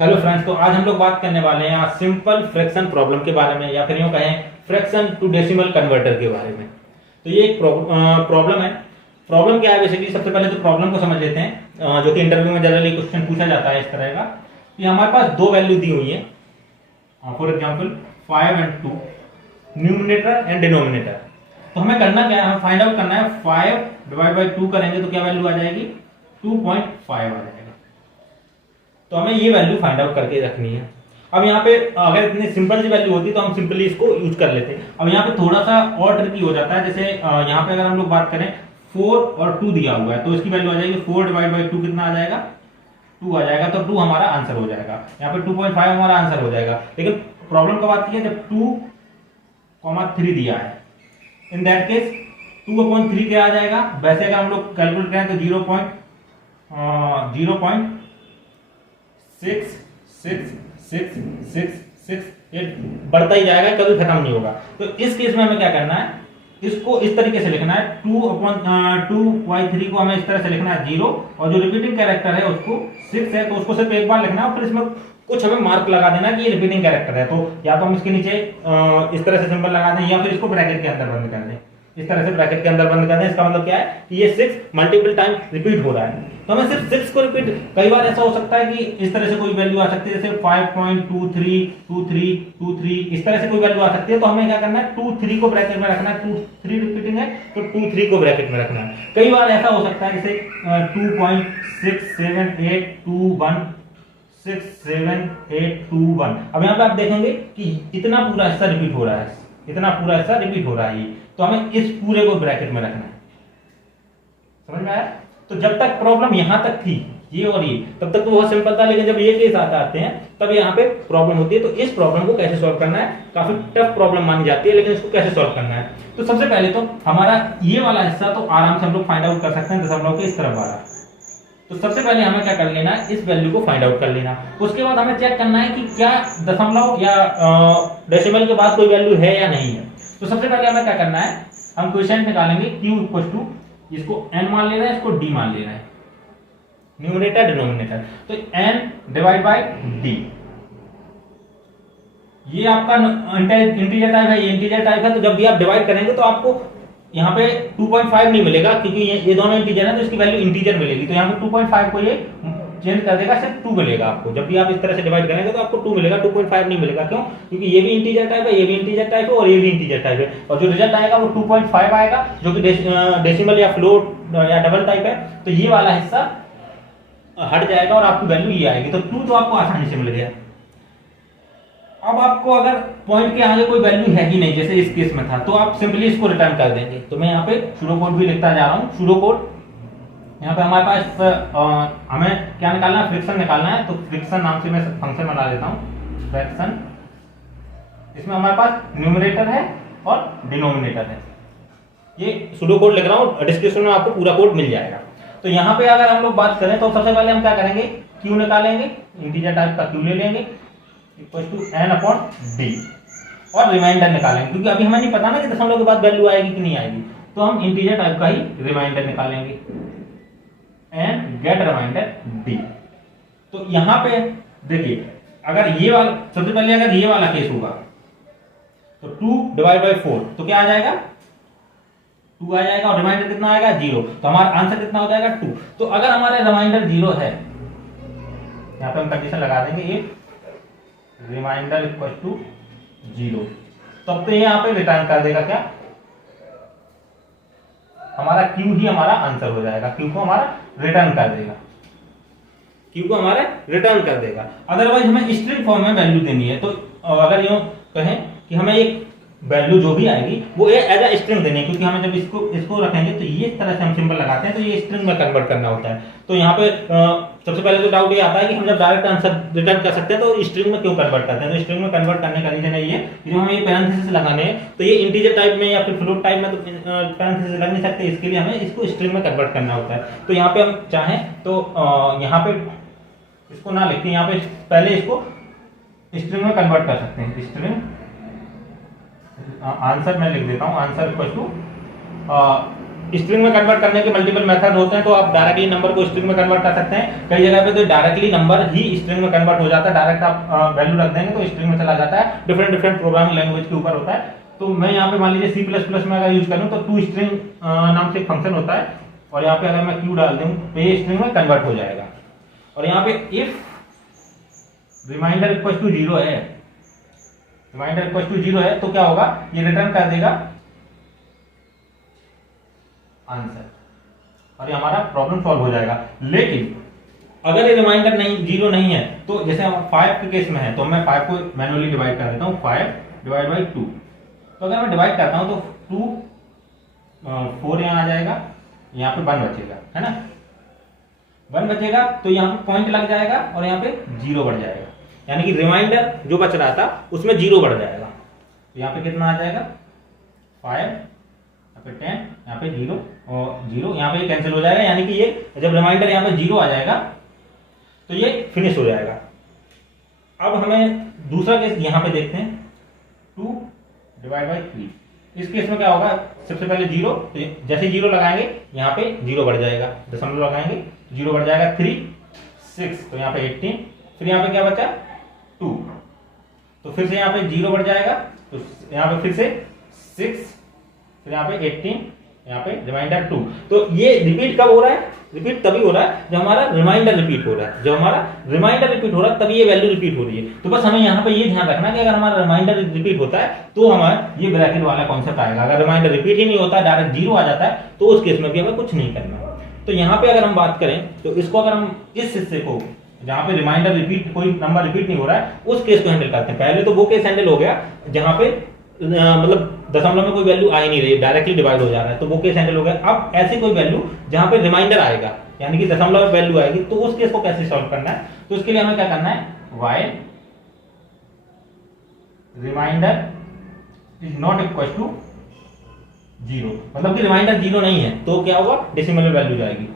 Hello friends, तो आज हम लोग बात करने वाले हैं सिंपल फ्रैक्शन प्रॉब्लम के बारे में, या फिर यूं कहें फ्रैक्शन टू डेसिमल कन्वर्टर के बारे में। तो ये एक प्रॉब्लम है। प्रॉब्लम क्या है? बेसिकली सबसे पहले तो प्रॉब्लम को समझ लेते हैं, जो कि इंटरव्यू में जनरली क्वेश्चन पूछा जाता है इस तरह का कि हमारे पास दो वैल्यू दी हुई है, for example 5 and 2, numerator and denominator. तो हमें करना क्या है? हमें फाइंड आउट करना है 5 डिवाइड बाई 2 करेंगे तो क्या वैल्यू आ जाएगी? 2.5 आ जाएगा। तो हमें ये वैल्यू फाइंड आउट करके रखनी है। अब यहाँ पे अगर इतनी सिंपल सी वैल्यू होती तो हम सिंपली इसको यूज कर लेते। अब यहाँ पे थोड़ा सा और ट्रिकी हो जाता है। जैसे यहाँ पे अगर हम लोग बात करें 4 और 2 दिया हुआ है तो इसकी वैल्यू आ जाएगी 4 डिवाइड बाई 2 कितना आ जाएगा? 2 आ जाएगा। तो 2 हमारा आंसर हो जाएगा। यहाँ पे 2.5 हमारा आंसर हो जाएगा। लेकिन प्रॉब्लम कब आती है? जब 2,3 दिया है। इन दैट केस 2/3 क्या आ जाएगा? वैसे अगर हम लोग कैलकुलेट करें तो 0.66666 बढ़ता ही जाएगा, कभी खत्म नहीं होगा। तो इस केस में हमें क्या करना है? इसको इस तरीके से लिखना है, 2/3 को हमें इस तरह से लिखना है 0, और जो रिपीटिंग कैरेक्टर है उसको 6 है तो उसको सिर्फ एक बार लिखना है, और फिर इसमें कुछ हमें मार्क लगा देना कि ये रिपीटिंग कैरेक्टर है। तो या तो हम इसके नीचे इस तरह से सिंबल लगा दें, या फिर इसको ब्रैकेट के अंदर बंद कर दें। इस तरह से ब्रैकेट के अंदर बंद कर दें। इसका मतलब क्या है कि ये 6 मल्टीपल टाइम रिपीट हो रहा है। तो हमें सिर्फ 6 को रिपीट, कई बार ऐसा हो सकता है कि इस तरह से कोई वैल्यू आ सकती है, जैसे 5.232323, इस तरह से कोई वैल्यू आ सकती है। तो हमें क्या करना है? 23 को ब्रैकेट में रखना है। 23 रिपीटिंग है तो 23 को ब्रैकेट में रखना है। कई बार ऐसा हो सकता है जैसे 2.67821 अब यहाँ पे आप देखेंगे कि इतना पूरा हिस्सा रिपीट हो रहा है, इतना पूरा हिस्सा रिपीट हो रहा है। तो हमें इस पूरे को ब्रैकेट में रखना है। समझ में आया? तो जब तक प्रॉब्लम यहां तक थी, ये और ये, तब तक तो बहुत सिंपल था। लेकिन जब ये केस आते हैं तब यहाँ पे प्रॉब्लम होती है। तो इस प्रॉब्लम को कैसे सॉल्व करना है? काफी टफ प्रॉब्लम मानी जाती है, लेकिन इसको कैसे सॉल्व करना है? तो सबसे पहले तो हमारा ये वाला हिस्सा तो आराम से हम लोग फाइंड आउट कर सकते हैं, दशमलव के इस तरफ वाला। तो सबसे पहले हमें क्या कर लेना है? इस वैल्यू को फाइंड आउट कर लेना। उसके बाद हमें चेक करना है कि क्या दशमलव या डेसिमल के बाद कोई वैल्यू है या नहीं है। तो सबसे पहले हमें क्या करना है? हम क्वेश्चन निकालेंगे q इक्वल टू, इसको n मान लेना है, इसको d मान लेना है, न्यूमरेटर डिनोमिनेटर। तो n डिवाइड बाय d, ये आपका इंटीजर टाइप है, ये इंटीजर टाइप है। तो जब भी आप डिवाइड करेंगे तो आपको यहाँ पे 2.5 नहीं मिलेगा, क्योंकि ये दोनों इंटीजर हैं तो इसकी वैल्यू इंटीजर मिलेगी। तो यहाँ पे 2.5 को ये चेंज कर देगा, सिर्फ 2 मिलेगा आपको। जब भी आप इस तरह से डिवाइड करेंगे तो आपको 2 मिलेगा, 2.5 नहीं मिलेगा। क्यों? क्योंकि ये भी इंटीजर टाइप है, ये भी इंटीजर टाइप है, और ये भी इंटीजर टाइप है। और जो रिजल्ट आएगा वो 2.5 आएगा, जो कि डेसिमल या फ्लोट या डबल टाइप है। तो ये वाला हिस्सा हट जाएगा और आपकी वैल्यू ये आएगी। तो 2 तो आपको आसानी से मिल गया। अब आपको अगर पॉइंट के आगे कोई वैल्यू है ही नहीं, जैसे इस केस में था, तो आप सिंपली इसको रिटर्न कर देंगे। तो मैं यहाँ पे सूडो कोड भी लिखता जा रहा हूँ। सूडो कोड यहाँ पे हमारे पास हमें क्या निकालना है? फ्रिक्शन निकालना है। तो फ्रिक्शन नाम से मैं फंक्शन बना देता हूँ, फ्रैक्शन। इसमें हमारे पास न्यूमरेटर है और डिनोमिनेटर है। ये सूडो कोड लिख रहा हूँ, डिस्क्रिप्शन में आपको पूरा कोड मिल जाएगा। तो यहाँ पे अगर हम लोग बात करें तो सबसे पहले हम क्या करेंगे? क्यू निकालेंगे, इंटीजर टाइप का क्यू ले लेंगे, इक्वल टू n/d, और रिमाइंडर निकालेंगे, क्योंकि अभी हमें नहीं पता ना कि दशमलव के बाद वैल्यू आएगी कि नहीं आएगी। तो हम इंटीजर टाइप का ही रिमाइंडर निकालेंगे, एंड गेट रिमाइंडर d। तो यहाँ पे देखिए, अगर ये वाला, सबसे पहले अगर ये वाला केस होगा तो 2 डिवाइड बाई 4 तो क्या आ जाएगा? 2 आ जाएगा, और रिमाइंडर कितना आएगा? 0। तो हमारा आंसर कितना हो जाएगा? 2। तो अगर हमारा रिमाइंडर 0 है, यहाँ पे हम कंडीशन लगा देंगे, ये रिमाइंडर इक्वल टू 0, तब तो ये यहाँ पे रिटर्न कर देगा क्या? हमारा क्यू ही हमारा आंसर हो जाएगा। क्यू को हमारा रिटर्न कर देगा, क्यू को हमारा रिटर्न कर देगा। अदरवाइज हमें स्ट्रिंग फॉर्म में वैल्यू देनी है। तो अगर यूं कहें कि हमें एक वैल्यू जो भी आएगी वो एज अ स्ट्रिंग देनी है, क्योंकि हमें जब इसको रखेंगे तो ये इस तरह से हम सिंबल लगाते हैं तो ये स्ट्रिंग में कन्वर्ट करना होता है। तो यहाँ पे सबसे पहले तो डाउट ये आता है कि हम जब डायरेक्ट आंसर रिटर्न कर सकते हैं तो स्ट्रिंग में क्यों कन्वर्ट करते हैं? तो स्ट्रिंग में कन्वर्ट करने का रीजन है ये, जो हमें ये पैरेंथेसिस लगाने हैं। तो ये इंटीजर टाइप में या फिर फ्लोट टाइप में तो पैरेंथेसिस लग नहीं सकते, इसके लिए हमें इसको स्ट्रिंग में कन्वर्ट करना होता है। तो यहाँ पे हम चाहें तो यहाँ पे इसको ना लिख के यहाँ पे पहले इसको स्ट्रिंग में कन्वर्ट कर सकते हैं। स्ट्रिंग आंसर मैं लिख देता हूं, आंसर इक्वल टू स्ट्रिंग में कन्वर्ट करने के मल्टीपल मेथड होते हैं, तो आप डायरेक्टली नंबर को स्ट्रिंग में कन्वर्ट कर सकते हैं। कई जगह पे तो डायरेक्टली नंबर ही स्ट्रिंग में कन्वर्ट हो जाता है, डायरेक्ट आप वैल्यू रख देंगे तो स्ट्रिंग में चला जाता है। डिफरेंट डिफरेंट प्रोग्रामिंग लैंग्वेज के ऊपर होता है। तो मैं यहाँ पे मान लीजिए C++ में अगर यूज करूँ तो टू स्ट्रिंग नाम से एक फंक्शन होता है, और यहाँ पे अगर मैं q डाल दूं तो ये स्ट्रिंग में कन्वर्ट हो जाएगा। और यहाँ पे इफ रिमाइंडर इक्वल टू 0 है, रिमाइंडर इक्वल टू 0 है तो क्या होगा, ये रिटर्न कर देगा आंसर, और ये हमारा प्रॉब्लम सॉल्व हो जाएगा। लेकिन अगर ये रिमाइंडर नहीं 0 नहीं है, तो जैसे हम 5 के केस में है तो मैं 5 को मैन्युअली डिवाइड कर देता हूँ, 5 डिवाइड बाई 2। तो अगर मैं डिवाइड करता हूँ तो 2 4 यहाँ आ जाएगा, यहाँ पे 1 बचेगा, है ना, 1 बचेगा तो यहाँ पे पॉइंट लग जाएगा और यहाँ पे 0 बढ़ जाएगा, यानी कि रिमाइंडर जो बच रहा था उसमें 0 बढ़ जाएगा। तो यहाँ पे कितना आ जाएगा 5, यहाँ पे 10, यहाँ पे 0 और 0, यहाँ पे कैंसिल हो जाएगा, यानी कि ये जब रिमाइंडर यहाँ पे 0 आ जाएगा तो ये फिनिश हो जाएगा। अब हमें दूसरा केस यहाँ पे देखते हैं, 2 डिवाइड बाई 3। इस केस में क्या होगा, सबसे पहले 0, तो जैसे 0 लगाएंगे यहाँ पे 0 बढ़ जाएगा, दशमलव लगाएंगे 0 बढ़ जाएगा, 3 6 तो यहाँ पे 18, फिर यहाँ पे क्या बचा 2, तो फिर से यहाँ पे 0 बढ़ जाएगा, तो यहाँ पे फिर से 6, फिर यहाँ पे 18, यहाँ पे रिमाइंडर 2। तो ये रिपीट कब हो रहा है, रिपीट तभी हो रहा है जब हमारा रिमाइंडर रिपीट हो रहा है, जब हमारा रिमाइंडर रिपीट हो रहा है तभी ये वैल्यू रिपीट हो रही है। तो बस हमें यहाँ पे ये ध्यान रखना है कि अगर हमारा रिमाइंडर रिपीट होता है तो हमारा ये ब्रैकेट वाला कॉन्सेप्ट आएगा। अगर रिमाइंडर रिपीट ही नहीं होता, डायरेक्ट 0 आ जाता है, तो उस केस में भी हमें कुछ नहीं करना। तो यहाँ पे अगर हम बात करें तो इसको अगर हम इस हिस्से को जहाँ पे रिमाइंडर रिपीट, कोई नंबर रिपीट नहीं हो रहा है, उस केस को हैंडल करते हैं। पहले तो वो केस हैंडल हो गया जहाँ पे मतलब दशमलव में कोई वैल्यू आ ही नहीं रही, डायरेक्टली डिवाइड हो जा रहा है, तो वो केस हैंडल हो गया। अब ऐसी कोई वैल्यू जहां पे रिमाइंडर आएगा, यानी कि दशमलव वैल्यू आएगी, तो उस केस को कैसे सॉल्व करना है, तो उसके लिए हमें क्या करना है, while remainder is not equal to 0, मतलब कि रिमाइंडर 0 नहीं है तो क्या होगा, डेसिमल में वैल्यू जाएगी।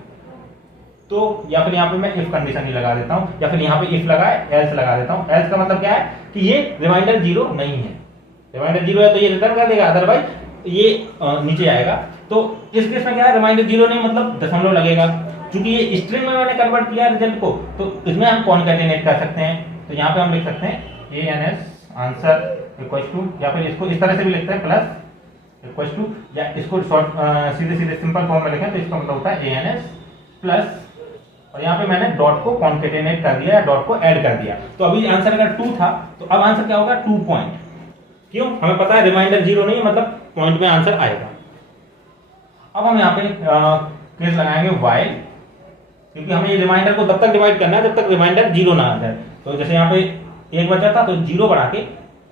तो या फिर यहाँ पे मैं इफ कंडीशन ही लगा देता हूं, या फिर यहाँ पे इफ लगाए एल्स लगा देता हूं। एल्स का मतलब क्या है कि ये रिमाइंडर 0 नहीं है, रिमाइंडर 0 है तो ये रिटर्न कर देगा, अदरवाइज ये नीचे आएगा। तो इस केस में क्या है, रिमाइंडर 0 नहीं मतलब दशमलव लगेगा। चूंकि ये स्ट्रिंग में मैंने कन्वर्ट किया रिजल्ट को, तो इसमें हम कॉन्कैटिनेट कर सकते हैं। तो यहाँ पे हम लिख सकते हैं ANS आंसर इक्वल टू, या फिर इसको इस तरह से भी लिखते हैं प्लस इक्वल टू, या इसको शॉर्ट सीधे सीधे सिंपल फॉर्म में लिखें तो इसका मतलब होता है ANS प्लस, और यहाँ पे मैंने डॉट को कॉन्कैटिनेट कर दिया, डॉट को ऐड कर दिया। तो अभी आंसर अगर 2 था तो अब आंसर क्या होगा 2 पॉइंट। क्यों, हमें पता है रिमाइंडर 0 नहीं है, मतलब पॉइंट में आंसर आएगा। अब हम यहाँ पे केस लगाएंगे व्हाइल, क्योंकि हमें ये रिमाइंडर को तब तक डिवाइड करना है जब तक रिमाइंडर 0 ना आ जाए। तो जैसे यहाँ पे 1 बचा था तो 0 बढ़ा के,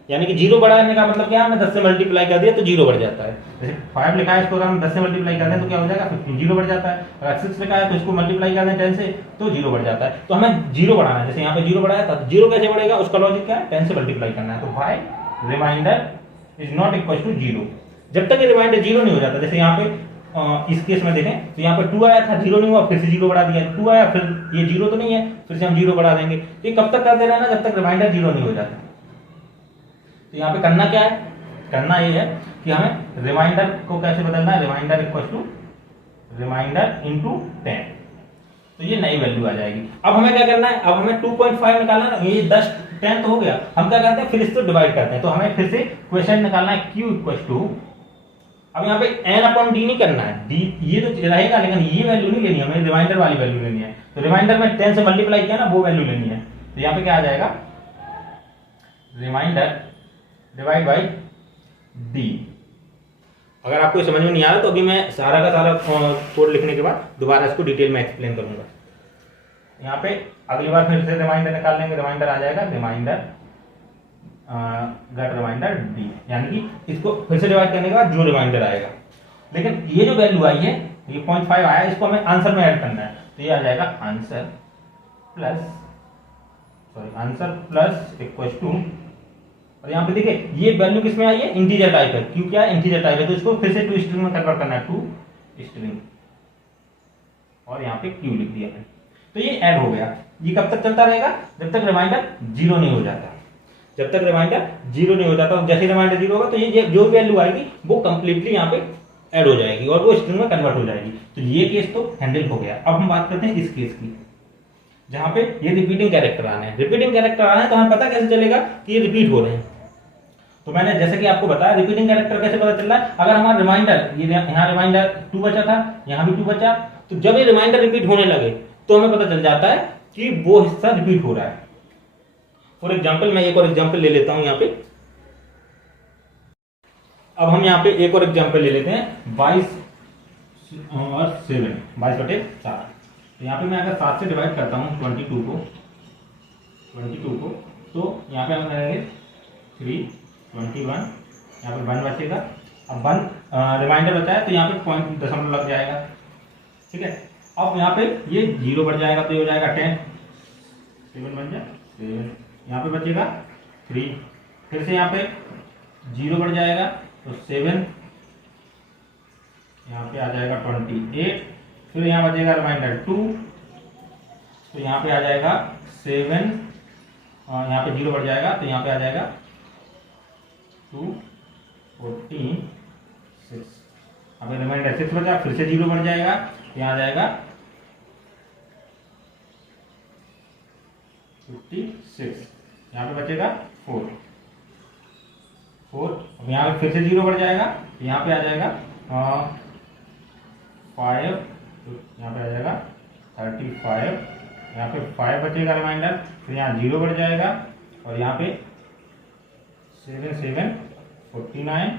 यानी कि 0 बढ़ाने का मतलब क्या है, हमने 10 से मल्टीप्लाई कर दिया तो 0 बढ़ जाता है। जैसे 5 लिखा है, इसको अगर हम 10 से मल्टीप्लाई कर दें तो क्या हो जाएगा 15, 0 बढ़ जाता है। अगर 6 लिखा है तो इसको मल्टीप्लाई कर दें 10 से तो 0 बढ़ जाता है। तो हमें 0 बढ़ाना है, जैसे यहाँ पे 0 बढ़ाया था तो 0 कैसे बढ़ेगा, उसका लॉजिक क्या है, 10 से मल्टीप्लाई करना है। तो while remainder is not equal to 0, जब तक ये रिमाइंडर 0 नहीं हो जाता। जैसे यहाँ पे इस केस में देखें तो यहाँ पे 2 आया था, 0 नहीं हुआ, फिर से 0 बढ़ा दिया, 2 आया, फिर ये 0 तो नहीं है, फिर से हम 0 बढ़ा देंगे। तो ये कब तक करते रहना, जब तक रिमाइंडर 0 नहीं हो जाता। तो यहाँ पे करना क्या है, करना ये है कि हमें रिमाइंडर को कैसे बदलना है, remainder equal to remainder into 10, तो ये नई वैल्यू आ जाएगी। अब हमें क्या करना है, अब हमें 2.5 निकालना है। ये 10 तो हो गया, हम क्या करते हैं फिर इसको डिवाइड करते हैं। तो हमें फिर से क्वेश्चन निकालना है q इक्वल टू, अब यहाँ पे n/d नहीं करना है, d ये तो रहेगा, लेकिन ये वैल्यू नहीं लेनी है, हमें रिमाइंडर वाली वैल्यू लेनी है। तो रिमाइंडर में 10 से मल्टीप्लाई किया ना, वो वैल्यू लेनी है। तो यहाँ पे क्या आ जाएगा, रिमाइंडर डिवाइड बाई d। अगर आपको समझ में नहीं आ रहा तो अभी मैं सारा का सारा कोड लिखने के बाद दोबारा इसको डिटेल में एक्सप्लेन करूंगा। यहाँ पे अगली बार फिर से रिमाइंडर निकाल लेंगे, रिमाइंडर आ जाएगा रिमाइंडर गेट रिमाइंडर डी, यानी कि इसको फिर से डिवाइड करने के बाद जो रिमाइंडर आएगा। लेकिन ये जो वैल्यू आई है, ये 0.5 आया, इसको हमें आंसर में ऐड करना है। तो ये आ जाएगा आंसर प्लस इक्वल टू, और यहाँ पे देखिए ये वैल्यू किसमें आई है, इंटीजर टाइप है। क्यों, क्या है, इंटीजर टाइप है, तो इसको फिर से टू स्ट्रिंग में कन्वर्ट करना है, टू स्ट्रिंग, और यहाँ पे क्यू लिख दिया है। तो ये ऐड हो गया। ये कब तक चलता रहेगा, जब तक रिमाइंडर 0 नहीं हो जाता। जब तक रिमाइंडर 0 नहीं हो जाता, जैसे रिमाइंडर 0 होगा तो ये जो वैल्यू आएगी वो कंप्लीटली यहाँ पे ऐड हो जाएगी और वो स्ट्रिंग में कन्वर्ट हो जाएगी। तो ये केस तो हैंडल हो गया। अब हम बात करते हैं इस केस की, जहां पे ये रिपीटिंग कैरेक्टर आने हैं। रिपीटिंग कैरेक्टर आने हैं तो हमें पता कैसे चलेगा कि ये रिपीट हो रहे हैं। तो मैंने जैसे कि आपको बताया रिपीटिंग कैरेक्टर कैसे पता चल रहा है, अगर हमारा रिमाइंडर ये यहाँ रिमाइंडर 2 बचा था, यहाँ भी 2 बचा, तो जब ये रिमाइंडर रिपीट होने लगे तो हमें पता चल जाता है कि वो हिस्सा रिपीट हो रहा है। फॉर एग्जाम्पल मैं एक और एग्जाम्पल ले लेता हूं यहाँ पे। अब हम यहाँ पे एक और एग्जाम्पल ले लेते हैं 22 और 7, 22/4। तो यहाँ पे मैं अगर 7 से डिवाइड करता हूँ 22 को, तो यहाँ पे हम करेंगे 3, 21, यहाँ पे 1 बचेगा। अब 1 रिमाइंडर बचा है तो यहाँ पे पॉइंट दशमलव लग जाएगा, ठीक है। अब यहाँ पे ये 0 बढ़ जाएगा तो ये हो जाएगा 10, 7 बन जाए 7, यहाँ पे बचेगा 3, फिर से यहाँ पे 0 बढ़ जाएगा तो 7, यहाँ पे आ जाएगा 28, फिर यहाँ बचेगा रिमाइंडर 2, तो यहाँ पे आ जाएगा 7, और यहाँ पे 0 बढ़ जाएगा तो यहाँ पे आ जाएगा 2, 14, 6, अब रिमाइंडर 6 बचा, फिर से 0 बढ़ जाएगा, यहाँ आ जाएगा 56, यहाँ पे बचेगा 4, अब यहाँ पे फिर से 0 बढ़ जाएगा, यहाँ पे आ जाएगा 5, तो यहाँ पे आ जाएगा 35, यहाँ पे 5 बचेगा रिमाइंडर, फिर यहाँ 0 बढ़ जाएगा और यहाँ पे 7, 7, 49,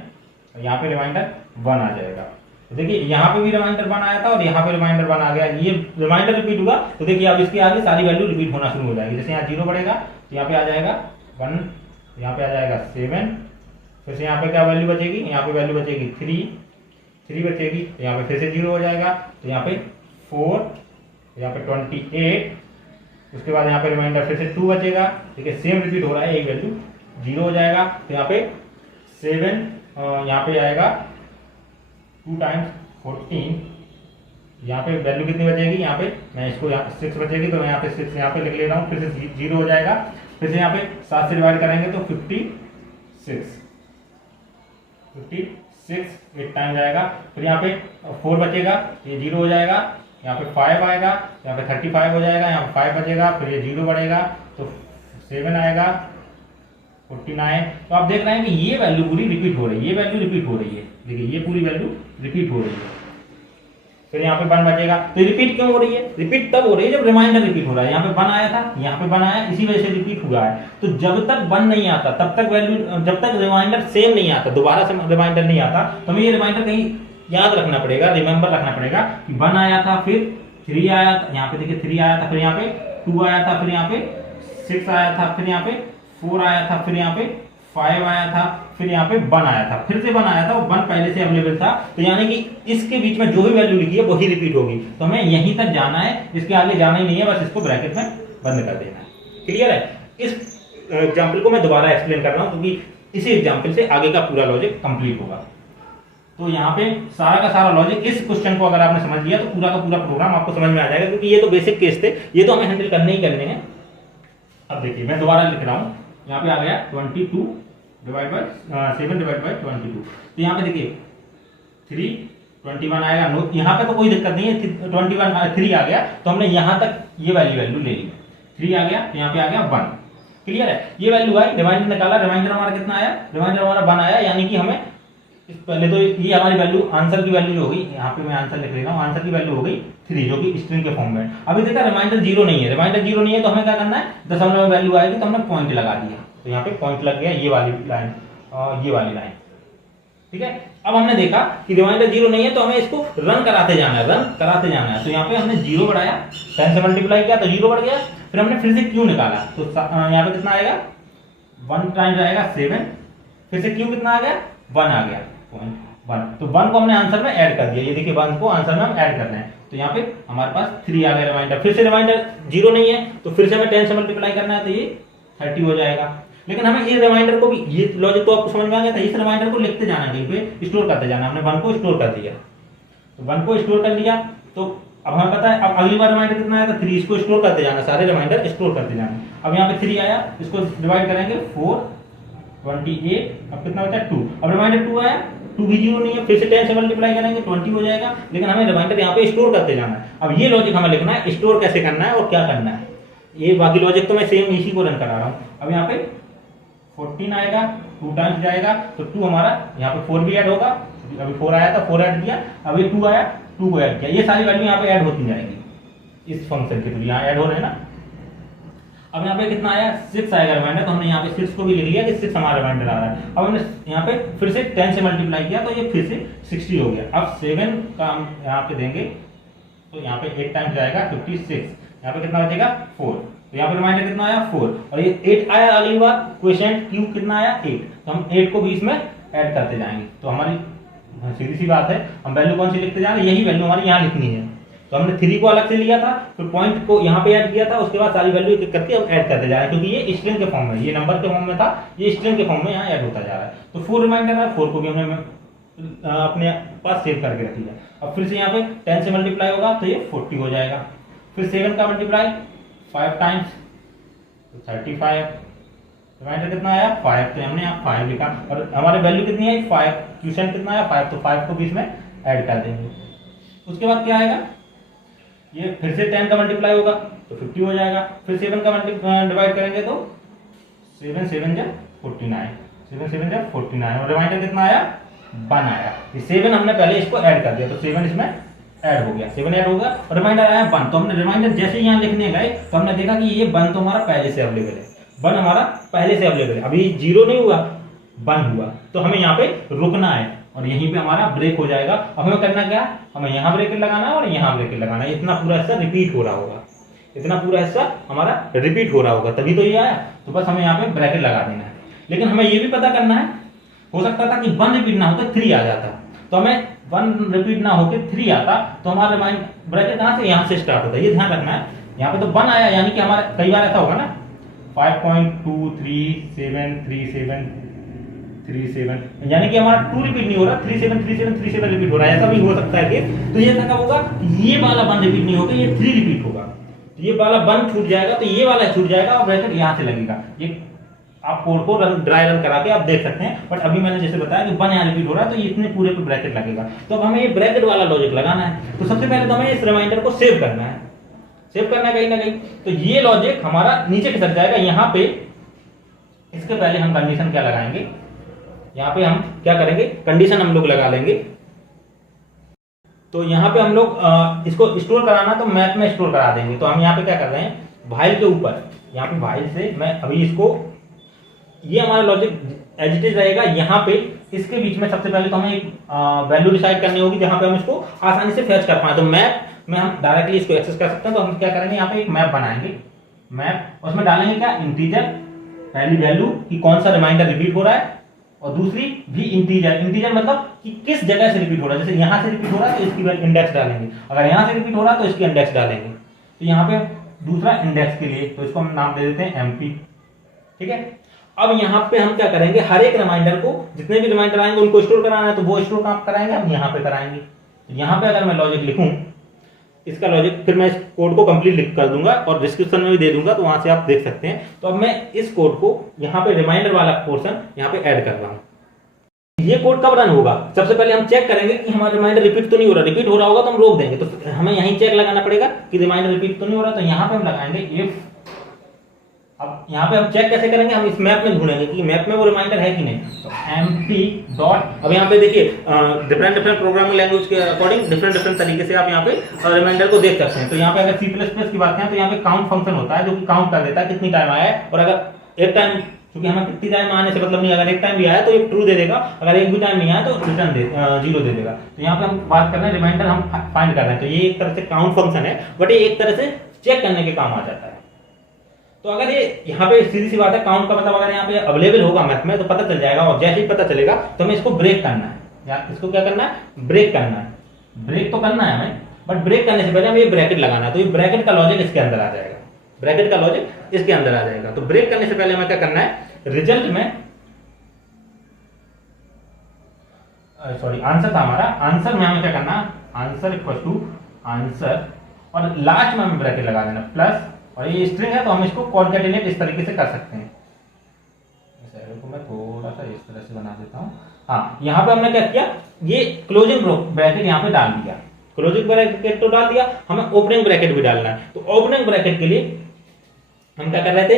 और यहाँ पे रिमाइंडर 1 आ जाएगा। तो देखिए यहाँ पे भी रिमाइंडर 1 आया था और यहाँ पे रिमाइंडर 1 आ गया। ये रिमाइंडर रिपीट हुआ तो देखिए अब इसके आगे सारी वैल्यू रिपीट होना शुरू हो जाएगी। जैसे यहाँ 0 बढ़ेगा तो यहाँ पे आ जाएगा 1, यहाँ पे आ जाएगा 7, फिर से यहाँ पे क्या वैल्यू बचेगी, यहाँ पे वैल्यू बचेगी 3 बचेगी, तो यहाँ पे फिर से 0 हो जाएगा, तो यहाँ पे 4, यहाँ पे 28, उसके बाद यहाँ पे रिमाइंडर फिर से 2 बचेगा, ठीक है, सेम रिपीट हो रहा है, एक वैल्यू 0 हो जाएगा, तो यहाँ पे 7, यहाँ पे आएगा 2 टाइम्स 14, यहाँ पे वैल्यू कितनी बचेगी, यहाँ पे मैं इसको यहाँ 6 बचेगी, तो मैं यहाँ पे 6 यहाँ पे लिख ले रहा हूँ, फिर से 0 हो जाएगा, फिर से यहाँ पे 7 से डिवाइड करेंगे तो 56 8 टाइम जाएगा, फिर यहाँ पे 4 बचेगा, ये 0 हो जाएगा, यहाँ पे 5 आएगा, यहाँ पे 35 हो जाएगा, यहाँ पे 5 बचेगा, फिर ये 0 बढ़ेगा तो 7 आएगा 49। तो आप देख रहे हैं कि ये वैल्यू पूरी रिपीट हो रही है, ये वैल्यू रिपीट हो रही है, देखिए ये पूरी वैल्यू रिपीट हो रही है। फिर यहाँ पे 1 बचेगा, तो रिपीट क्यों हो रही है, रिपीट तब हो रही है जब रिमाइंडर रिपीट हो रहा है। यहाँ पे 1 आया था, यहाँ पे 1 आया, इसी वजह से रिपीट हुआ है। तो जब तक 1 नहीं आता तब तक वैल्यू, जब तक रिमाइंडर सेम नहीं आता, दोबारा से रिमाइंडर नहीं आता, तो हमें ये रिमाइंडर कहीं याद रखना पड़ेगा, रिमेंबर रखना पड़ेगा कि 1 आया था, फिर 3 आया था, यहाँ पे देखिए 3 आया था, फिर यहाँ पे 2 आया था, फिर यहाँ पे 6 आया था, फिर यहाँ पे 4 आया था, फिर यहाँ पे 5 आया था, फिर यहाँ पे 1 आया था, फिर से 1 आया था, वो 1 पहले से अवेलेबल था, तो यानी कि इसके बीच में जो भी वैल्यू लिखी है वही रिपीट होगी। तो हमें यहीं तक जाना है, इसके आगे जाना ही नहीं है, बस इसको ब्रैकेट में बंद कर देना है। क्लियर है? इस एग्जाम्पल को मैं दोबारा एक्सप्लेन कर रहा हूँ क्योंकि इसी एग्जाम्पल से आगे का पूरा लॉजिक कंप्लीट होगा। तो यहाँ पे सारा का सारा लॉजिक, इस क्वेश्चन को अगर आपने समझ लिया तो पूरा का पूरा प्रोग्राम आपको समझ में आ जाएगा, क्योंकि ये तो बेसिक केस थे, ये तो हमें हैंडल करने ही करने हैं। अब देखिए मैं दोबारा लिख रहा हूँ, यहाँ पे आ गया 22 डिवाइड बाय 7 डिवाइड बाय 22। तो यहाँ पे देखिए 21 आएगा, नो यहाँ पे तो कोई दिक्कत नहीं है, 3 आ गया, तो हमने यहाँ तक ये वैल्यू ले ली, 3 आ गया, तो यहाँ पे आ गया 1। क्लियर है? ये वैल्यू आई, रिमाइंडर निकाला, रिमाइंडर हमारा कितना आया, रिमाइंडर हमारा 1 आया, यानी कि हमें पहले तो ये हमारी वैल्यू, आंसर की वैल्यू हो गई, यहाँ पे मैं आंसर लिख रहा हूँ, आंसर की वैल्यू हो गई 3, जो कि स्ट्रिंग के फॉर्म में। अभी देखा रिमाइंडर 0 नहीं है, रिमाइंडर 0 नहीं है तो हमें क्या करना है, दशमलव में वैल्यू आएगी तो हमने पॉइंट लगा दिया, तो यहाँ पे पॉइंट लग गया, ये वाली लाइन और ये वाली लाइन। ठीक है, अब हमने देखा कि रिमाइंडर 0 नहीं है तो हमें इसको रन कराते जाना है, रन कराते जाना है। तो यहाँ पे हमने 0 बढ़ाया, 10 से मल्टीप्लाई किया तो 0 बढ़ गया, फिर हमने फिर से क्यू निकाला, तो यहाँ पे कितना आएगा, 1 टाइम्स आएगा 7, फिर से क्यू कितना आ गया, 1 आ गया, 1। तो 1 को हमने आंसर में ऐड कर दिया, ये देखिए 1 को आंसर में हम ऐड कर रहे हैं, तो यहाँ पे हमारे पास 3 आ गया रिमाइंडर। फिर से रिमाइंडर 0 नहीं है तो फिर से हमें 10 से मल्टीप्लाई करना है, तो ये 30 हो जाएगा। लेकिन हमें इस रिमाइंडर को भी, ये लॉजिक तो आपको समझ में आ गया था, इस रिमाइंडर को लिखते जाना, कहीं पे स्टोर करते जाना। हमने 1 को स्टोर कर दिया, तो 1 को स्टोर कर लिया, तो अब हमें पता है अब अगली बार रिमाइंडर कितना आया था, 3, इसको स्टोर करते जाना, सारे रिमाइंडर स्टोर करते जाना। अब यहाँ पे 3 आया, इसको डिवाइड करेंगे 4, 28, अब कितना बचा 2, अब रिमाइंडर 2 आया 2 भी 0 नहीं है, फिर से 10 से मल्टीप्लाई करेंगे 20 हो जाएगा, लेकिन हमें रिमाइंडर यहाँ पे स्टोर करते जाना है। अब ये लॉजिक हमें लिखना है स्टोर कैसे करना है और क्या करना है, ये बाकी लॉजिक तो मैं सेम इसी को रन करा रहा हूँ। अब यहाँ पे 14 आएगा, 2 टाइम्स जाएगा तो 2 हमारा यहाँ पे 4 भी ऐड होगा, अभी 4 आया था 4 ऐड किया, अब ये 2 आया 2 को ऐड किया, ये सारी वैल्यू यहाँ पे ऐड होती जाएगी इस फंक्शन के थ्रू, यहाँ ऐड हो रहे हैं ना। अब यहाँ पे कितना आया 6 आएगा रिमाइंडर, तो हमने यहाँ पे 6 को भी लिख लिया कि 6 हमारा रिमाइंडर आ रहा है। अब हमने यहाँ पे फिर से 10 से मल्टीप्लाई किया तो ये फिर से 60 हो गया। अब 7 का हम यहाँ पे देंगे तो यहाँ पे 8 टाइम्स जाएगा 56, यहाँ पे कितना बचेगा 4, तो यहाँ पे रिमाइंडर कितना आया 4, और ये 8 आया अगली बार क्वोशिएंट क्यू कितना आया 8, तो हम 8 को भी इसमें ऐड करते जाएंगे। तो हमारी सीधी सी बात है, हम वैल्यू कौन सी लिखते जाएंगे, यही वैल्यू हमारी यहाँ लिखनी है। तो हमने 3 को अलग से लिया था, फिर पॉइंट को यहाँ पे ऐड किया था, उसके बाद सारी वैल्यू एक करके हम ऐड करते जा रहे हैं, क्योंकि ये स्ट्रिंग के फॉर्म में, ये नंबर के फॉर्म में था, ये स्ट्रिंग के फॉर्म में यहाँ ऐड होता जा रहा है। तो 4 रिमाइंडर है, 4 को भी हमने अपने पास सेव करके रख लिया। अब फिर से यहाँ पे 10 से मल्टीप्लाई होगा तो ये 40 हो जाएगा, फिर 7 का मल्टीप्लाई 5 टाइम्स तो 35, रिमाइंडर कितना आया 5, तो हमने यहाँ 5 लिखा, और हमारी वैल्यू कितनी आई 5, क्वोशिएंट कितना आया 5, तो 5 को भी इसमें ऐड कर देंगे। उसके बाद क्या आएगा, ये फिर से 10 का मल्टीप्लाई होगा तो 50 हो जाएगा, फिर 7 का डिवाइड करेंगे तो 7 7 जा 49, 7 7 जा 49, और रिमाइंडर कितना आया 1 आया। ये 7 हमने पहले इसको ऐड कर दिया तो 7 इसमें ऐड हो गया, 7 ऐड होगा और रिमाइंडर आया 1। तो हमने रिमाइंडर जैसे यहाँ लिखने गए तो हमने देखा कि ये 1 तो हमारा पहले से अवेलेबल है, 1 हमारा पहले से अवेलेबल है, अभी 0 नहीं हुआ 1 हुआ, तो हमें यहाँ पे रुकना है और यहीं पे हमारा ब्रेक हो जाएगा। अब हमें करना क्या, हमें यहाँ ब्रेकेट लगाना है और यहाँ ब्रेकेट लगाना है, इतना पूरा हिस्सा रिपीट हो रहा होगा, इतना पूरा हिस्सा हमारा रिपीट हो रहा होगा, तभी तो ये आया। तो बस हमें यहाँ पे ब्रैकेट लगा देना है। लेकिन हमें ये भी पता करना है, हो सकता था कि 1 रिपीट ना होकर 3 आ जाता, तो हमें 1 रिपीट ना होकर 3 आता तो हमारा ब्रैकेट कहाँ से, यहाँ से स्टार्ट होता है, ये ध्यान रखना है। यहाँ पे तो 1 आया, यानी कि हमारा कई बार ऐसा होगा ना 5.2373737, यानी कि हमारा 2 रिपीट नहीं हो रहा, 373737 रिपीट हो रहा है, ऐसा भी हो सकता है कि, तो ये कब होगा, ये वाला 1 रिपीट नहीं होगा, ये 3 रिपीट होगा, तो ये वाला 1 छूट जाएगा तो ये वाला छूट जाएगा और ब्रैकेट यहाँ से लगेगा। ये आप कोड को ड्राई रन करा के आप देख सकते हैं, बट अभी मैंने जैसे बताया कि 1 यहाँ रिपीट हो रहा है तो ये इतने पूरे पे ब्रैकेट लगेगा। तो अब हमें ये ब्रैकेट वाला लॉजिक लगाना है, तो सबसे पहले तो हमें इस रिमाइंडर को सेव करना है, सेव करना है कहीं ना कहीं, तो ये लॉजिक हमारा नीचे खिसक जाएगा यहाँ पे। इसके पहले हम कंडीशन क्या लगाएंगे, यहाँ पे हम क्या करेंगे, कंडीशन हम लोग लगा लेंगे। तो यहाँ पे हम लोग इसको स्टोर कराना तो मैप में स्टोर करा देंगे। तो हम यहाँ पे क्या कर रहे हैं, व्हाइल के ऊपर, यहाँ पे व्हाइल से मैं अभी इसको, ये हमारा लॉजिक एज इट इज रहेगा यहाँ पे, इसके बीच में सबसे पहले तो हमें एक वैल्यू डिसाइड करनी होगी जहां पे हम इसको आसानी से फैच कर पाए। तो मैप में हम डायरेक्टली इसको एक्सेस कर सकते हैं। तो हम क्या करेंगे, यहाँ पे एक मैप बनाएंगे, मैप, उसमें डालेंगे क्या, इंटीजर, पहली वैल्यू कि कौन सा रिमाइंडर रिपीट हो रहा है, और दूसरी भी इंटीजर, इंटीजर मतलब कि किस जगह से रिपीट हो रहा है, जैसे यहाँ से रिपीट हो रहा है तो इसकी इंडेक्स डालेंगे, अगर यहाँ से रिपीट हो रहा है तो इसकी इंडेक्स डालेंगे। तो यहाँ पे दूसरा इंडेक्स के लिए तो इसको हम नाम दे देते हैं MP, ठीक है। अब यहाँ पे हम क्या करेंगे, हर एक रिमाइंडर को, जितने भी रिमाइंडर आएंगे उनको स्टोर कराना है, तो वो स्टोर कहाँ कराएंगे, हम यहाँ पे कराएंगे। तो यहाँ पे अगर मैं लॉजिक लिखूं, इसका लॉजिक फिर मैं इस कोड को कंप्लीट लिख कर दूंगा और डिस्क्रिप्शन में भी दे दूंगा, तो वहां से आप देख सकते हैं। तो अब मैं इस कोड को यहाँ पे रिमाइंडर वाला पोर्शन यहाँ पे ऐड कर रहा हूँ। ये कोड कब रन होगा, सबसे पहले हम चेक करेंगे कि हमारा रिमाइंडर रिपीट तो नहीं हो रहा, रिपीट हो रहा होगा तो हम रोक देंगे। तो हमें यहीं चेक लगाना पड़ेगा कि रिमाइंडर रिपीट तो नहीं हो रहा, तो यहाँ पे हम लगाएंगे इफ। अब यहाँ पे हम चेक कैसे करेंगे, हम इस मैप में ढूंढेंगे कि मैप में वो रिमाइंडर है कि नहीं। तो MP डॉट, अब यहाँ पे देखिए डिफरेंट प्रोग्रामिंग लैंग्वेज के अकॉर्डिंग डिफरेंट तरीके से आप यहाँ पे रिमाइंडर को देख सकते हैं। तो यहाँ पे अगर C++ की बात करें तो यहाँ पे काउंट फंक्शन होता है जो कि काउंट कर देता है कितनी टाइम आया है, और अगर एक टाइम, क्योंकि हमें कितनी टाइम आने से मतलब नहीं, अगर एक टाइम भी आया तो एक ट्रू दे देगा, अगर एक भी टाइम नहीं आया तो रिटर्न 0 दे देगा। तो यहाँ पे हम बात कर रहे हैं रिमाइंडर हम फाइंड कर रहे हैं, तो ये एक तरह से काउंट फंक्शन है, बट ये एक तरह से चेक करने के काम आ जाता है। तो अगर ये यहाँ पे सीधी सी बात है, काउंट का मतलब अगर यहाँ पे अवेलेबल होगा मैथ में तो पता चल जाएगा, और जैसे ही पता चलेगा तो हमें इसको ब्रेक करना है, या इसको क्या करना है, ब्रेक करना है। ब्रेक तो करना है हमें, बट ब्रेक करने से पहले हमें ये ब्रैकेट लगाना है। तो ये ब्रैकेट का लॉजिक इसके अंदर आ जाएगा, ब्रैकेट का लॉजिक इसके अंदर आ जाएगा। तो ब्रेक करने से पहले हमें क्या करना है, रिजल्ट में, सॉरी आंसर था हमारा, आंसर में हमें क्या करना, आंसर इक्वल टू आंसर, और लास्ट में हमें ब्रैकेट लगा देना प्लस, और ये स्ट्रिंग है तो हम इसको कॉन्कैटिनेट इस तरीके से कर सकते हैं। इस एरो को मैं थोड़ा सा इस तरह से बना देता हूँ हाँ, यहाँ पे हमने क्या किया, ये क्लोजिंग ब्रैकेट यहाँ पे डाल दिया, क्लोजिंग ब्रैकेट तो डाल दिया, हमें ओपनिंग ब्रैकेट भी डालना है। तो ओपनिंग ब्रैकेट के लिए हम क्या कर रहे थे,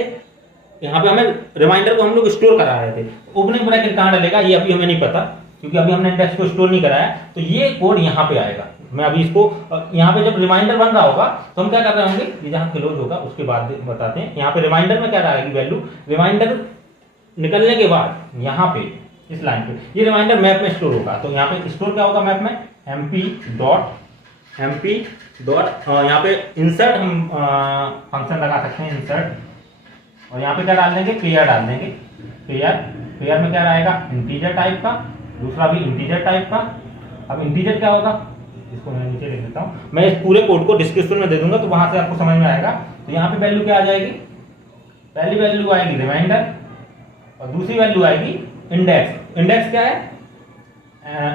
यहाँ पे हमें रिमाइंडर को हम लोग स्टोर करा रहे थे। ओपनिंग ब्रैकेट कहाँ डालेगा ये अभी हमें नहीं पता, क्योंकि अभी हमने इंडेक्स को स्टोर नहीं कराया। तो ये कोड यहाँ पे आएगा। मैं अभी इसको यहाँ पे जब रिमाइंडर बन रहा होगा तो हम क्या कर रहे होंगे, ये जहाँ क्लोज होगा उसके बाद बताते हैं। यहाँ पे रिमाइंडर में क्या डालेगी वैल्यू, रिमाइंडर निकलने के बाद यहाँ पे इस लाइन पे ये रिमाइंडर मैप में स्टोर होगा। तो यहाँ पे स्टोर क्या होगा मैप में, mp डॉट यहाँ पे इंसर्ट हम फंक्शन लगा सकते हैं इंसर्ट, और यहाँ पे क्या डाल देंगे, पेयर डाल देंगे। पेयर में क्या रहेगा, इंटीजर टाइप का, दूसरा भी इंटीजर टाइप का। अब इंटीजर क्या होगा, इसको मैं नीचे लिख देता हूँ, मैं इस पूरे कोड को डिस्क्रिप्शन में दे दूंगा तो वहां से आपको समझ में आएगा। तो यहाँ पे वैल्यू क्या आ जाएगी, पहली वैल्यू आएगी रिमाइंडर और दूसरी वैल्यू आएगी इंडेक्स। इंडेक्स क्या है,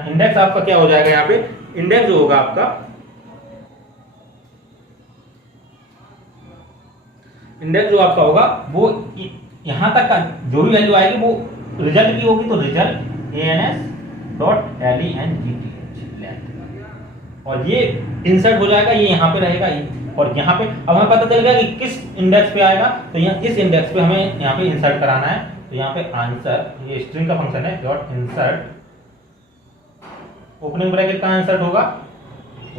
इंडेक्स आपका क्या हो जाएगा, यहाँ पे इंडेक्स जो होगा आपका, इंडेक्स जो आपका होगा वो यहां तक का जो भी वैल्यू आएगी वो रिजल्ट की होगी। तो रिजल्ट ans.length, और ये इंसर्ट हो जाएगा, ये यहाँ पे रहेगा ये, और यहाँ पे अब हमें पता चल गया कि किस इंडेक्स पे आएगा। तो यहाँ इस इंडेक्स पे हमें यहाँ पे इंसर्ट कराना है। तो यहाँ पे आंसर, ये स्ट्रिंग का फंक्शन है, डॉट इंसर्ट, ओपनिंग ब्रैकेट का इंसर्ट होगा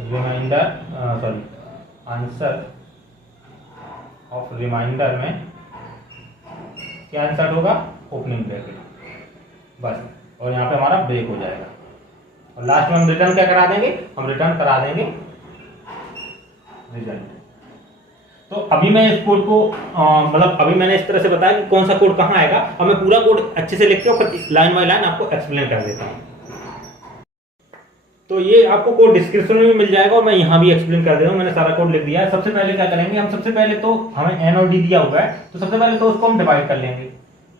remainder, sorry answer of remainder में क्या इंसर्ट होगा, ओपनिंग ब्रैकेट, बस। और यहाँ पे हमारा ब्रेक हो जाएगा, और लास्ट में हम रिटर्न क्या करा देंगे, हम रिटर्न करा देंगे रिजल्ट। तो अभी मैं इस कोड को मतलब अभी मैंने इस तरह से बताया कि कौन सा कोड कहाँ आएगा। अब मैं पूरा कोड अच्छे से लिख के और लाइन बाय लाइन आपको एक्सप्लेन कर देता हूँ। तो ये आपको कोड डिस्क्रिप्शन में भी मिल जाएगा और मैं यहाँ भी एक्सप्लेन कर दे रहा हूँ। मैंने सारा कोड लिख दिया है। सबसे पहले क्या करेंगे हम, सबसे पहले तो हमें एन और डी दिया हुआ है, तो सबसे पहले तो उसको हम डिवाइड कर लेंगे।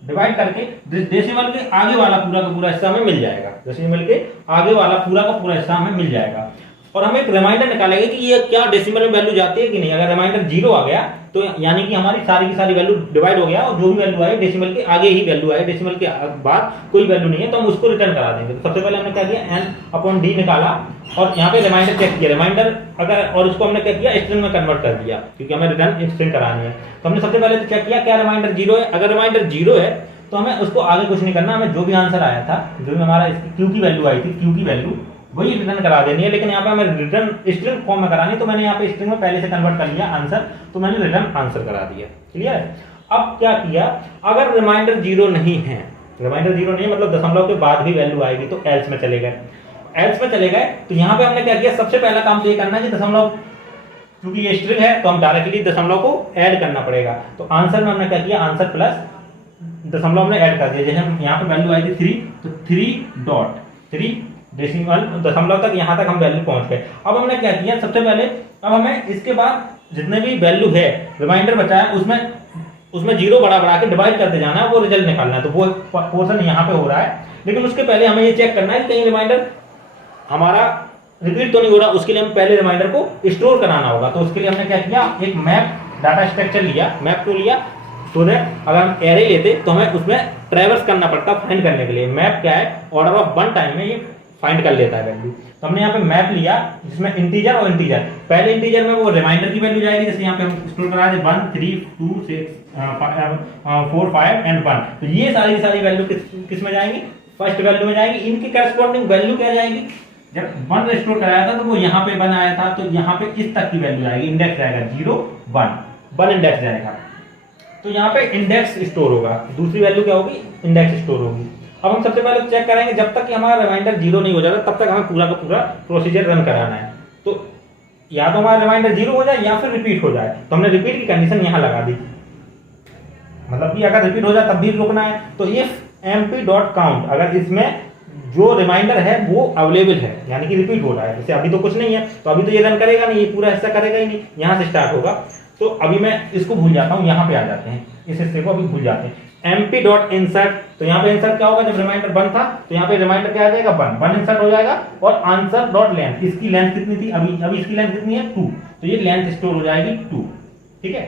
डिवाइड करके डेसिमल के आगे वाला पूरा का पूरा हिस्सा हमें मिल जाएगा, डेसिमल के आगे वाला पूरा का पूरा हिस्सा हमें मिल जाएगा। और हम एक रिमाइंडर निकालेंगे कि ये क्या डेसिमल में वैल्यू जाती है कि नहीं। अगर रिमाइंडर 0 आ गया तो यानी कि हमारी सारी की सारी वैल्यू डिवाइड हो गया, और जो भी वैल्यू आए डेसिमल के आगे ही वैल्यू आए, डेसिमल के बाद कोई वैल्यू नहीं है तो हम उसको रिटर्न करा देंगे। तो सबसे पहले हमने क्या किया, n/d निकाला और यहाँ पे रिमाइंडर चेक किया, रिमाइंडर अगर, और उसको हमने क्या किया, स्ट्रिंग में कन्वर्ट कर दिया क्योंकि हमें रिटर्न स्ट्रिंग करानी है। तो हमने सबसे पहले तो चेक किया क्या रिमाइंडर 0 है। अगर रिमाइंडर 0 है तो हमें उसको आगे कुछ नहीं करना, हमें जो भी आंसर आया था, जो भी हमारा क्यू की वैल्यू आई थी, क्यू की वैल्यू वही रिटर्न करा देनी है। लेकिन यहाँ पे हमें रिटर्न स्ट्रिंग फॉर्म में करानी, तो मैंने यहाँ पे स्ट्रिंग में पहले से कन्वर्ट कर लिया आंसर, तो मैंने रिटर्न आंसर करा दिया। क्लियर है। अब क्या किया, अगर रिमाइंडर 0 नहीं है, रिमाइंडर 0 नहीं मतलब दशमलव के बाद भी वैल्यू आएगी, तो एल्स में चले गए। एल्स में चले गए तो यहाँ पे हमने क्या किया, सबसे पहला काम तो ये करना है कि दशमलव, क्योंकि ये स्ट्रिंग है तो हम डायरेक्टली दशमलव को ऐड करना पड़ेगा। तो आंसर में हमने क्या किया, आंसर प्लस दशमलव हमने ऐड कर दिया। जैसे हम यहाँ पे वैल्यू आई थी 3, तो 3 डेसिमल दशमलव तक, यहाँ तक हम वैल्यू पहुंच गए। अब हमने क्या किया, सबसे पहले अब हमें इसके बाद जितने भी वैल्यू है रिमाइंडर बचा है उसमें 0 बढ़ा के डिवाइड करते जाना है, वो रिजल्ट निकालना है। तो वो पोर्शन यहाँ पे हो रहा है, लेकिन उसके पहले हमें ये चेक करना है कि कहीं रिमाइंडर हमारा रिपीट तो नहीं हो रहा। उसके लिए हम पहले रिमाइंडर को स्टोर कराना होगा। तो उसके लिए हमने क्या किया, एक मैप डाटा स्ट्रक्चर लिया, मैप को लिया, तो अगर हम एरे लेते तो हमें उसमें ट्रैवर्स करना पड़ता फाइंड करने के लिए। मैप क्या है, ऑर्डर ऑफ 1 टाइम में ये फाइंड कर लेता है वैल्यू। तो हमने यहाँ पे मैप लिया जिसमें इंटीजर और इंटीजर, पहले इंटीजर में वो रिमाइंडर की वैल्यू जाएगी, जैसे यहाँ पे हम स्टोर करा दे 1 3 2 6 4 5 एंड 1। तो ये सारी सारी वैल्यू किस में जाएंगी, फर्स्ट वैल्यू में जाएगी। इनकी करस्पॉन्डिंग वैल्यू क्या जाएगी, जब 1 स्टोर कराया था तो वो यहाँ पे 1 आया था, तो यहाँ पे इस तक की वैल्यू आएगी, इंडेक्स जाएगा 0 1 इंडेक्स जाएगा। तो यहाँ पे इंडेक्स स्टोर होगा, दूसरी वैल्यू क्या होगी, इंडेक्स स्टोर होगी। अब हम सबसे पहले चेक करेंगे, जब तक कि हमारा रिमाइंडर 0 नहीं हो जाता तब तक हमें पूरा का पूरा प्रोसीजर रन कराना है। तो या तो हमारा रिमाइंडर 0 हो जाए या फिर रिपीट हो जाए। तो हमने रिपीट की कंडीशन यहाँ लगा दी, मतलब कि अगर रिपीट हो जाए तब भी रुकना है। तो इफ mp.count, अगर इसमें जो रिमाइंडर है वो अवेलेबल है, यानी कि रिपीट हो रहा है, जैसे अभी तो कुछ नहीं है तो अभी तो ये रन करेगा नहीं, ये पूरा हिस्सा करेगा ही नहीं, यहाँ से स्टार्ट होगा। तो अभी मैं इसको भूल जाता हूँ, यहाँ पे आ जाते हैं, इस हिस्से को अभी भूल जाते हैं। mp.insert, तो यहाँ पे इंसर्ट क्या होगा, जब रिमाइंडर 1 था तो यहाँ पे रिमाइंडर क्या आ जाएगा 1 इंसर्ट हो जाएगा। और आंसर डॉट लेंथ, इसकी लेंथ कितनी थी, अभी इसकी लेंथ कितनी है 2, तो ये लेंथ स्टोर हो जाएगी 2। ठीक है,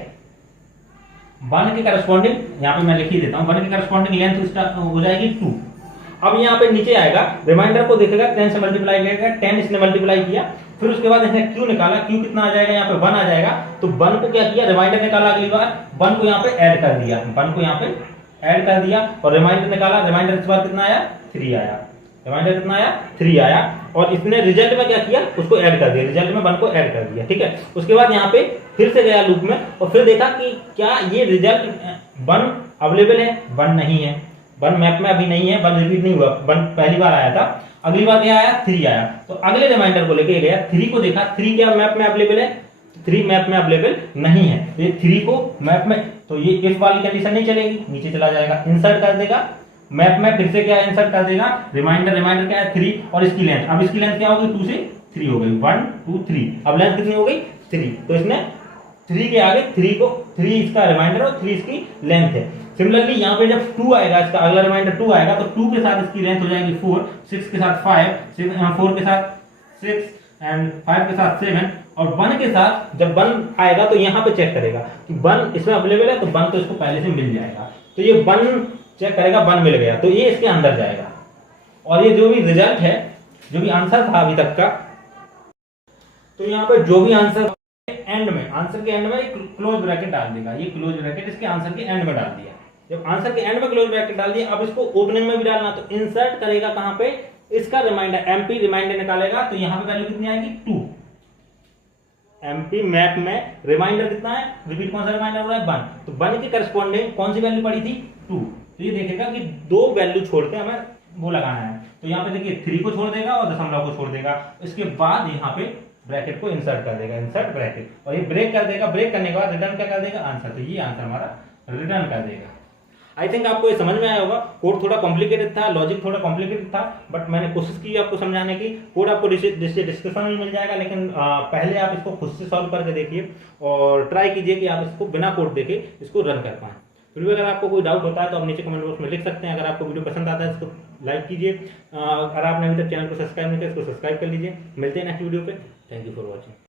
1 के करस्पॉन्डिंग यहाँ पे मैं लिख ही देता हूँ, 1 के करस्पॉन्डिंग लेंथ हो जाएगी 2। अब यहाँ पे नीचे आएगा, रिमाइंडर को देखेगा 10 से मल्टीप्लाई करेगा, 10 इसने मल्टीप्लाई किया, फिर उसके बाद इसने क्यू निकाला, क्यू कितना आ जाएगा यहाँ पे 1 आ जाएगा, तो 1 को क्या किया, रिमाइंडर निकाला अगली बार, 1 को यहाँ पे ऐड कर दिया, 1 को यहाँ पे ऐड कर दिया और रिमाइंडर निकाला, रिमाइंडर इस बार कितना आया, 3 आया, रिमाइंडर कितना आया, 3 आया, और इसने रिजल्ट में क्या किया, उसको ऐड कर दिया, रिजल्ट में 1 को ऐड कर दिया, ठीक है। उसके बाद यहाँ पे फिर से गया लूप में और फिर देखा कि क्या ये रिजल्ट 1 अवेलेबल है, 1 नहीं है, 1 मैप में अभी नहीं है, 1 रिपीट नहीं हुआ, 1 पहली बार आया था, अगली बार क्या आया, 3 आया, तो अगले रिमाइंडर को लेके गया, 3 को देखा, 3 क्या मैप में अवेलेबल है, 3 मैप में अवेलेबल नहीं है, तो ये 3 को मैप में, तो ये इफ वाली कंडीशन नहीं चलेगी, नीचे चला जाएगा, इंसर्ट कर देगा मैप में, फिर से क्या इंसर्ट कर देगा, रिमाइंडर, रिमाइंडर क्या है 3 और इसकी लेंथ, अब इसकी लेंथ क्या होगी, 2 से 3 हो गई, 1 2 3, अब लेंथ कितनी हो गई, 3, तो इसने 3 के आगे 3 इसका रिमाइंडर और 3 इसकी लेंथ है। सिमिलरली यहाँ पे जब 2 आएगा, इसका अगला रिमाइंडर 2 आएगा, तो 2 के साथ इसकी लेंथ हो जाएगी 4, 6 के साथ 5, 4 के साथ 6 एंड 5 के साथ 7, और 1 के साथ जब 1 आएगा तो यहाँ पे चेक करेगा कि 1 इसमें अवेलेबल है, तो 1 तो इसको पहले से मिल जाएगा, तो ये 1 चेक करेगा, 1 मिल गया, तो ये इसके अंदर जाएगा, और ये जो भी रिजल्ट है, जो भी आंसर था अभी तक का, तो यहाँ पे जो भी आंसर एंड में, आंसर के एंड में एक क्लोज ब्रैकेट डाल देगा, ये क्लोज ब्रैकेट इसके आंसर के एंड में डाल दिया, जब आंसर के एंड में क्लोज ब्रैकेट डाल दिया, अब इसको ओपनिंग में भी डालना, तो इंसर्ट करेगा कहां पे, इसका रिमाइंडर, एमपी रिमाइंडर निकालेगा, तो यहां पे वैल्यू कितनी आएगी, 2, एमपी मैप में रिमाइंडर कितना है, रिपीट कौन सा रिमाइंडर हो रहा है, 1, तो 1 के करस्पॉन्डिंग कौन सी वैल्यू पड़ी थी, 2, तो ये देखेगा कि 2 वैल्यू छोड़ के हमें वो लगाना है, तो यहाँ पे देखिए 3 को छोड़ देगा और दशमलव को छोड़ देगा, इसके बाद यहाँ पे ब्रैकेट को इंसर्ट कर देगा, इंसर्ट ब्रैकेट, और ये ब्रेक कर देगा, ब्रेक करने के बाद रिटर्न क्या कर देगा, आंसर, तो ये आंसर हमारा रिटर्न कर देगा। आई थिंक आपको ये समझ में आया होगा, कोड थोड़ा कॉम्प्लिकेटेड था, लॉजिक थोड़ा कॉम्प्लिकेटेड था, बट मैंने कोशिश की आपको समझाने की, कोड आपको डिस्क्रिप्शन में मिल जाएगा, लेकिन पहले आप इसको खुद से सॉल्व करके देखिए और ट्राई कीजिए कि आप इसको बिना कोड देखे इसको रन कर पाएं। फिर भी अगर आपको कोई डाउट होता है तो आप नीचे कमेंट बॉक्स में लिख सकते हैं। अगर आपको वीडियो पसंद आता है इसको लाइक कीजिए, अगर आपने अभी तक चैनल को सब्सक्राइब नहीं किया इसको सब्सक्राइब कर लीजिए। मिलते हैं नेक्स्ट वीडियो पे। Thank you for watching.